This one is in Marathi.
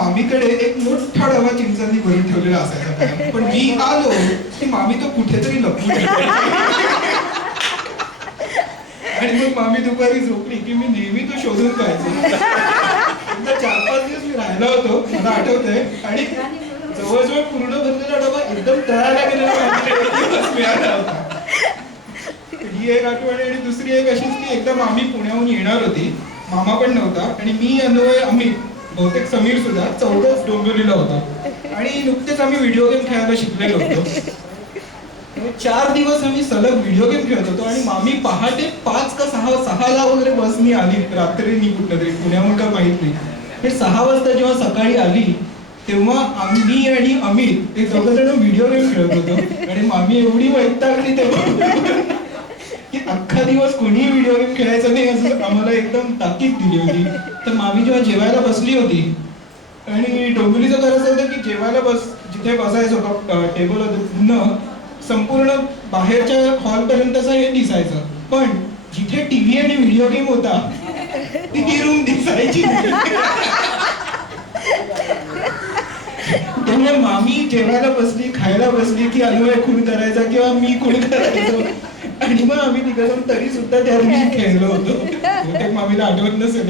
मामीकडे एक मोठा डबा चिंचांनी भरून ठेवलेला असायचा. पण मी आलो की मामी तो कुठेतरी लपून आणि मग मामी दुपारी झोपली की मी नेहमी तो शोधून पाहायचो. 4-5 दिवस मी राहिला होतो, मला आठवतंय. आणि जवळजवळ पूर्ण भरलेला डबा एकदम तळायला गेलेला मिळाला होता. ही एक आठवण. आणि दुसरी एक अशीच की एकदा मामी पुण्याहून येणार होती, मामा पण नव्हता आणि मी अन्वय अमित बहुतेक समीर सुद्धा चौघच डोंबिवलीला होतो. आणि नुकतेच आम्ही व्हिडिओ गेम खेळायला शिकलेलो होतो. 4 दिवस आम्ही सलग व्हिडिओ गेम खेळत होतो. आणि मामी पहाटे 5 का 6 वगैरे बसनी आली, रात्रीनी कुठलं तरी, पुण्याहून का माहित नाही. हे 6 वाजता जेव्हा सकाळी आली तेव्हा मी आणि अमित एक दोघंजण व्हिडिओ गेम खेळत होतो. आणि मामी एवढी वैतागली तेव्हा की अख्खा दिवस कोणी व्हिडिओ गेम खेळायचा नाही असं आम्हाला एकदम ताकीद दिली होती. तर मामी जेव्हा जेवायला बसली होती, आणि डोंबिवलीचं खरं असं होतं की जेवायला जिथे बसायचो टेबल होतं संपूर्ण बाहेरच्या हॉलपर्यंतचं हे दिसायचं, पण जिथे टीव्ही आणि व्हिडिओ गेम होता ती रूम दिसायची. त्यामुळे मामी जेवायला बसली, खायला बसली की अन्वय खून करायचा किंवा मी खून करायचो. आणि मग आम्ही तिकडून तरी सुद्धा त्या दिवशी खेळलो होतो. मामीला आठवत नसेल.